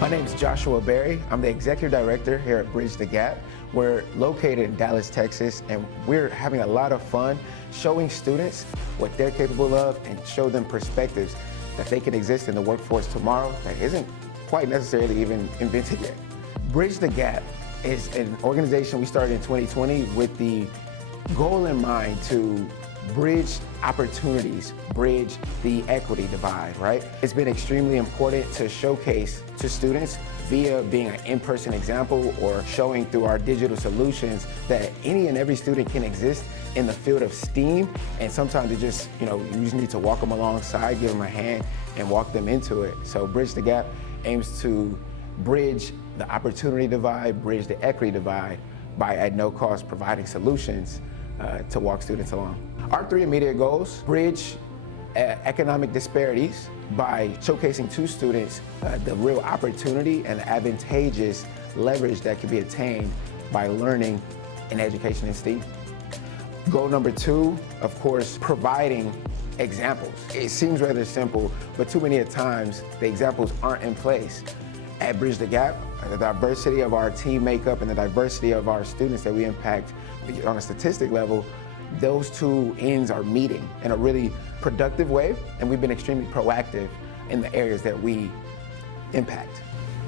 My name is Joshua Berry. I'm the Executive Director here at Briidge The Gap. We're located in Dallas, Texas, and we're having a lot of fun showing students what they're capable of and show them perspectives that they can exist in the workforce tomorrow that isn't quite necessarily even invented yet. Briidge The Gap is an organization we started in 2020 with the goal in mind to bridge opportunities, bridge the equity divide, right? It's been extremely important to showcase to students via being an in-person example or showing through our digital solutions that any and every student can exist in the field of STEAM, and sometimes you just need to walk them alongside, give them a hand, and walk them into it. So Briidge The Gap aims to bridge the opportunity divide, bridge the equity divide by at no cost providing solutions to walk students along. Our three immediate goals: bridge economic disparities by showcasing to students the real opportunity and the advantageous leverage that can be attained by learning an education in STEAM. Goal number two, of course, providing examples. It seems rather simple, but too many times the examples aren't in place. At Briidge The Gap, the diversity of our team makeup and the diversity of our students that we impact on a statistic level, those two ends are meeting in a really productive way, and we've been extremely proactive in the areas that we impact.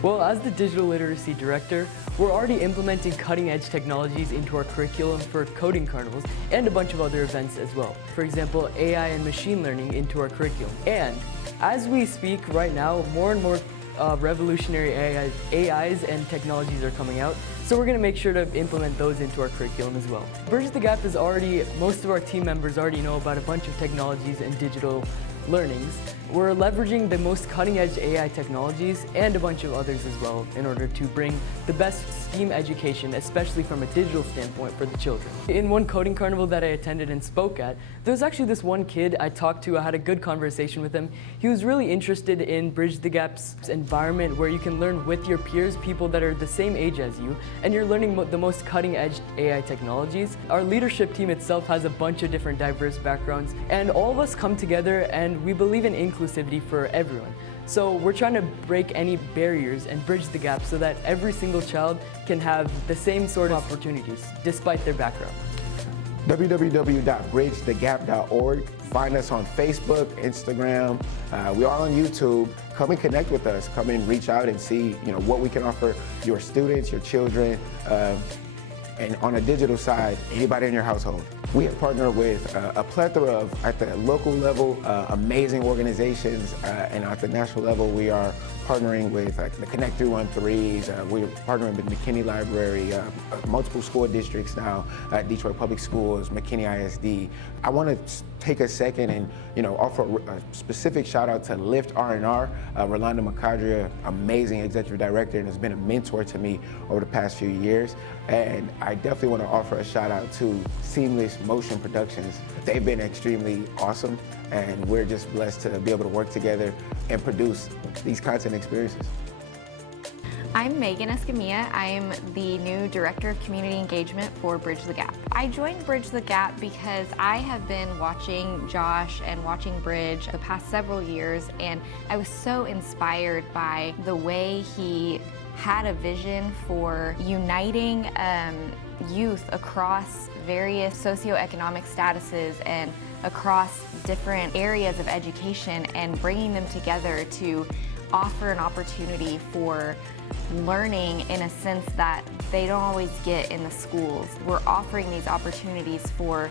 Well, as the Digital Literacy Director, we're already implementing cutting-edge technologies into our curriculum for coding carnivals and a bunch of other events as well. For example, AI and machine learning into our curriculum. And as we speak right now, more and more revolutionary AIs and technologies are coming out, so we're going to make sure to implement those into our curriculum as well. Briidge The Gap is most of our team members already know about a bunch of technologies and digital learnings. We're leveraging the most cutting-edge AI technologies and a bunch of others as well in order to bring the best STEAM education, especially from a digital standpoint, for the children. In one coding carnival that I attended and spoke at, there was actually this one kid I talked to. I had a good conversation with him. He was really interested in Briidge The Gap's environment where you can learn with your peers, people that are the same age as you, and you're learning the most cutting-edge AI technologies. Our leadership team itself has a bunch of different diverse backgrounds, and all of us come together and we believe in inclusivity for everyone. So we're trying to break any barriers and bridge the gap so that every single child can have the same sort of opportunities despite their background. www.briidgethegap.org. Find us on Facebook, Instagram. We are on YouTube. Come and connect with us. Come and reach out and see what we can offer your students, your children, and on a digital side, anybody in your household. We have partnered with a plethora of, at the local level, amazing organizations, and at the national level, we are partnering with the Connect 313s. We're partnering with McKinney Library, multiple school districts now, Detroit Public Schools, McKinney ISD. I want to take a second and offer a specific shout out to Lift R&R. Rolanda Macadria, amazing executive director, and has been a mentor to me over the past few years. And I definitely want to offer a shout out to Seamless Motion Productions. They've been extremely awesome, and we're just blessed to be able to work together and produce these content experiences. I'm Megan Escamilla. I'm the new Director of Community Engagement for Briidge The Gap. I joined Briidge The Gap because I have been watching Josh and watching Briidge the past several years, and I was so inspired by the way he had a vision for uniting youth across various socioeconomic statuses and across different areas of education and bringing them together to offer an opportunity for learning in a sense that they don't always get in the schools. We're offering these opportunities for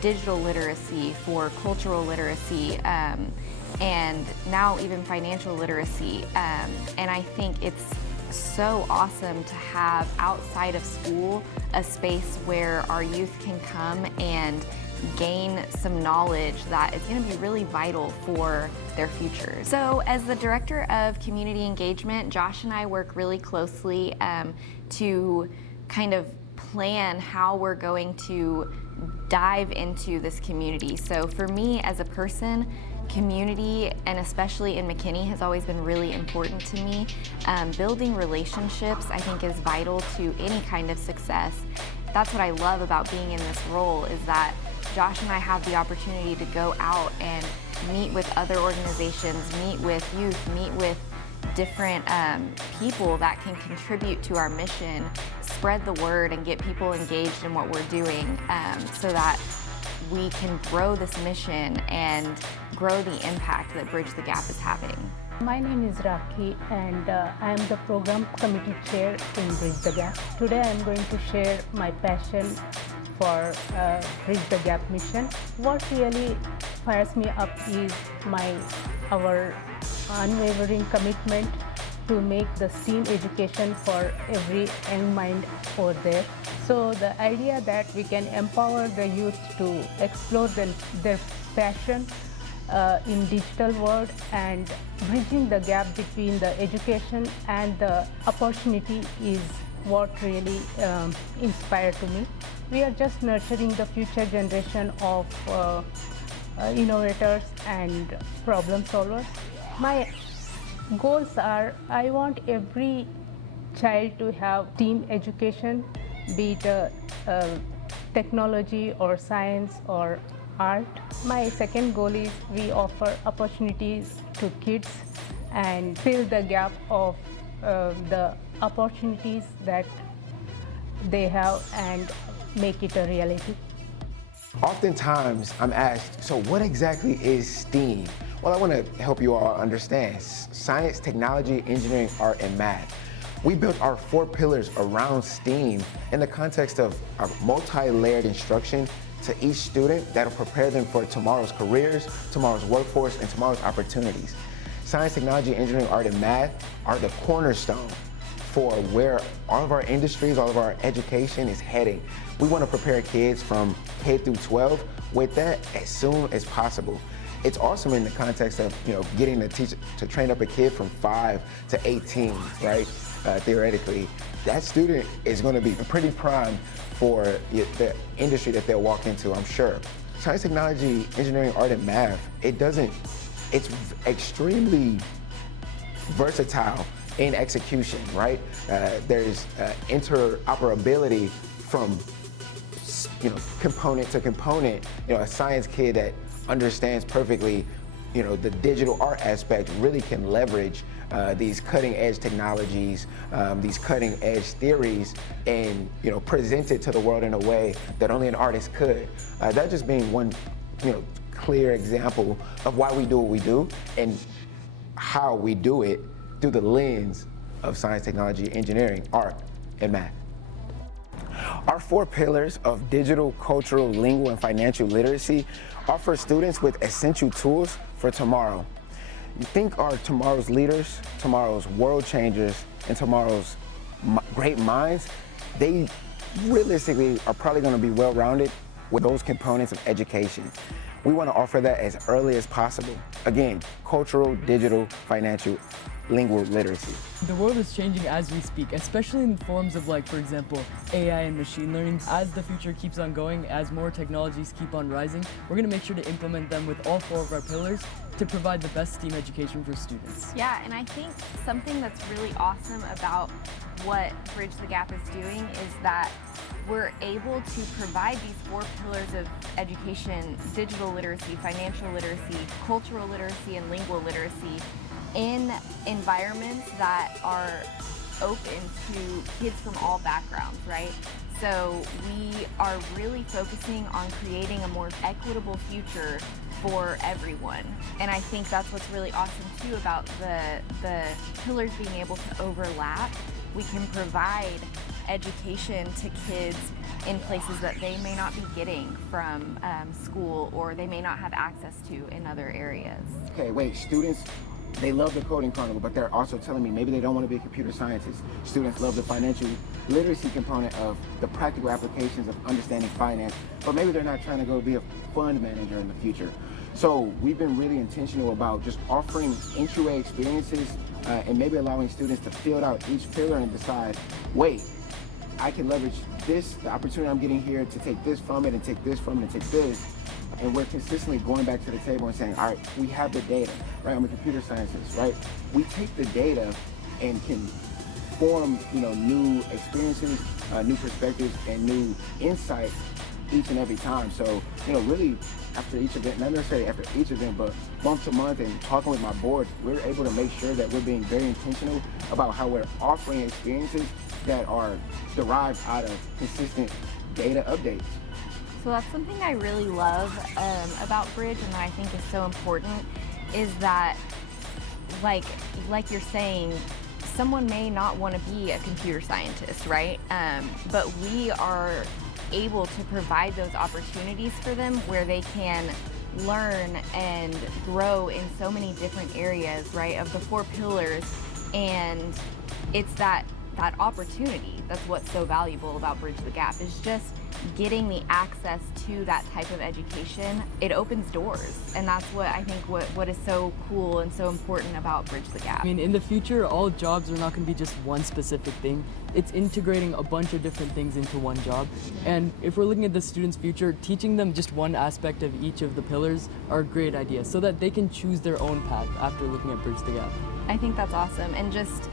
digital literacy, for cultural literacy, and now even financial literacy. And I think it's so awesome to have outside of school a space where our youth can come and gain some knowledge that is going to be really vital for their future. So as the Director of Community Engagement, Josh and I work really closely to kind of plan how we're going to dive into this community. So for me as a person, community, and especially in McKinney, has always been really important to me. Building relationships, I think, is vital to any kind of success. That's what I love about being in this role, is that Josh and I have the opportunity to go out and meet with other organizations, meet with youth, meet with different people that can contribute to our mission, spread the word, and get people engaged in what we're doing so that we can grow this mission and grow the impact that Bridge the Gap is having. My name is Rakhi and I am the program committee chair in Briidge The Gap. Today I am going to share my passion for Briidge The Gap mission. What really fires me up is our unwavering commitment to make the STEAM education for every young mind over there. So the idea that we can empower the youth to explore their passion in digital world and bridging the gap between the education and the opportunity is what really inspired to me. We are just nurturing the future generation of innovators and problem solvers. My goals are, I want every child to have STEAM education, be it technology or science or art. My second goal is we offer opportunities to kids and fill the gap of the opportunities that they have and make it a reality. Oftentimes, I'm asked, so what exactly is STEAM? Well, I want to help you all understand. Science, technology, engineering, art, and math. We built our 4 pillars around STEAM in the context of a multi-layered instruction to each student that'll prepare them for tomorrow's careers, tomorrow's workforce, and tomorrow's opportunities. Science, technology, engineering, art, and math are the cornerstone for where all of our industries, all of our education is heading. We want to prepare kids from K through 12 with that as soon as possible. It's awesome in the context of getting to train up a kid from 5 to 18, right? Theoretically, that student is going to be pretty primed for the industry that they'll walk into, I'm sure. Science, technology, engineering, art, and math, it's extremely versatile in execution, right? There's interoperability from component to component. A science kid that understands perfectly the digital art aspect really can leverage these cutting edge technologies, these cutting edge theories, and present it to the world in a way that only an artist could. That just being one clear example of why we do what we do and how we do it through the lens of science, technology, engineering, art, and math. Our 4 pillars of digital, cultural, lingual, and financial literacy offer students with essential tools for tomorrow. You think our tomorrow's leaders, tomorrow's world changers, and tomorrow's great minds, they realistically are probably going to be well-rounded with those components of education. We want to offer that as early as possible. Again, cultural, digital, financial, lingual literacy. The world is changing as we speak, especially in forms of for example, AI and machine learning. As the future keeps on going, as more technologies keep on rising, we're going to make sure to implement them with all 4 of our pillars to provide the best STEAM education for students. Yeah, and I think something that's really awesome about what Bridge the Gap is doing is that we're able to provide these 4 pillars of education, digital literacy, financial literacy, cultural literacy, and lingual literacy, in environments that are open to kids from all backgrounds, right? So we are really focusing on creating a more equitable future for everyone. And I think that's what's really awesome too about the pillars being able to overlap. We can provide education to kids in places that they may not be getting from school or they may not have access to in other areas. Okay, wait, students, they love the coding carnival, but they're also telling me maybe they don't want to be a computer scientist. Students love the financial literacy component of the practical applications of understanding finance, but maybe they're not trying to go be a fund manager in the future. So we've been really intentional about just offering entryway experiences and maybe allowing students to fill out each pillar and decide, wait, I can leverage this, the opportunity I'm getting here, to take this from it and take this from it and take this. And we're consistently going back to the table and saying, all right, we have the data, right? I'm a computer scientist, right? We take the data and can form, new experiences, new perspectives, and new insights each and every time. So, really after each event, not necessarily after each event, but month to month and talking with my board, we're able to make sure that we're being very intentional about how we're offering experiences that are derived out of consistent data updates. So that's something I really love about Briidge, and that I think is so important, is that like you're saying, someone may not want to be a computer scientist, right? But we are able to provide those opportunities for them where they can learn and grow in so many different areas, right, of the 4 pillars. And it's that opportunity that's what's so valuable about Briidge the Gap, is just getting the access to that type of education. It opens doors, and that's what I think what is so cool and so important about Briidge the Gap. I mean, in the future, all jobs are not going to be just one specific thing. It's integrating a bunch of different things into one job. And if we're looking at the students' future, teaching them just one aspect of each of the pillars are a great idea, so that they can choose their own path after looking at Briidge the Gap. I think that's awesome, and just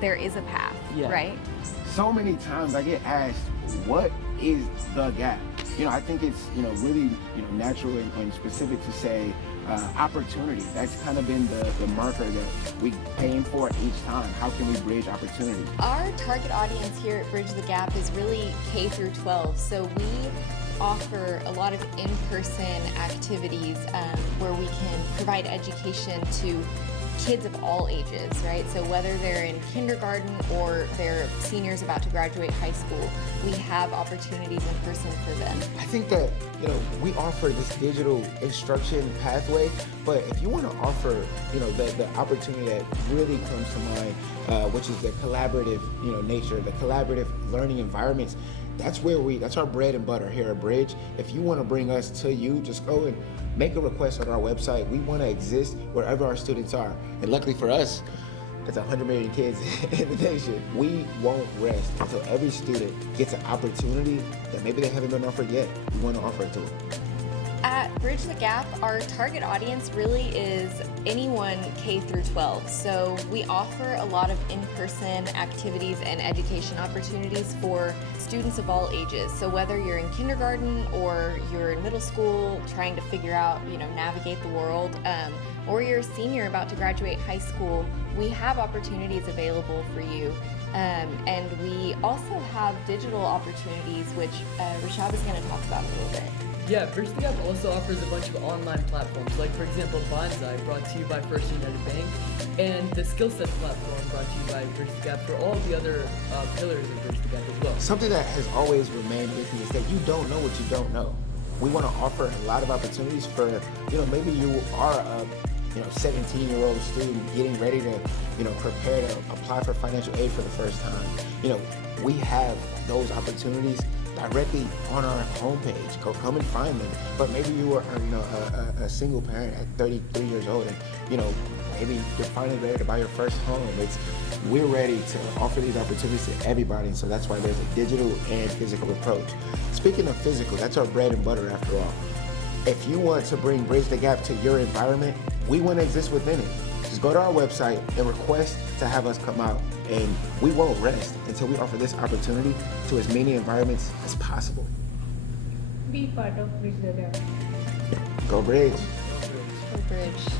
there is a path, Yeah. right? So many times I get asked, what is the gap? I think it's, really, natural and specific to say opportunity. That's kind of been the marker that we aim for each time. How can we bridge opportunity? Our target audience here at Briidge the Gap is really K through 12. So we offer a lot of in-person activities where we can provide education to kids of all ages, right? So whether they're in kindergarten or they're seniors about to graduate high school, we have opportunities in person for them. I think that, we offer this digital instruction pathway, but if you want to offer, the opportunity that really comes to mind, which is the collaborative, nature, the collaborative learning environments, that's our bread and butter here at Briidge. If you want to bring us to you, just go and make a request on our website. We want to exist wherever our students are. And luckily for us, that's 100 million kids in the nation. We won't rest until every student gets an opportunity that maybe they haven't been offered yet. We want to offer it to them. At Briidge the Gap, our target audience really is anyone K through 12. So we offer a lot of in-person activities and education opportunities for students of all ages. So whether you're in kindergarten or you're in middle school trying to figure out, navigate the world, or you're a senior about to graduate high school, we have opportunities available for you. And we also have digital opportunities, which Rishab is going to talk about a little bit. Yeah, Briidge the Gap also offers a bunch of online platforms, like for example, Bonsai, brought to you by First United Bank, and the Skill Sets platform, brought to you by Briidge the Gap, for all the other pillars of Briidge the Gap as well. Something that has always remained with me is that you don't know what you don't know. We want to offer a lot of opportunities for, maybe you are a 17-year-old student getting ready to, prepare to apply for financial aid for the first time. We have those opportunities directly on our homepage. Come and find them. But maybe you are, a single parent at 33 years old, and maybe you're finally ready to buy your first home. We're ready to offer these opportunities to everybody, and so that's why there's a digital and physical approach. Speaking of physical, that's our bread and butter after all. If you want to bring Briidge the Gap to your environment, we want to exist within it. Just go to our website and request to have us come out, and we won't rest until we offer this opportunity to as many environments as possible. Be part of Briidge the Gap. Go Briidge. For Briidge.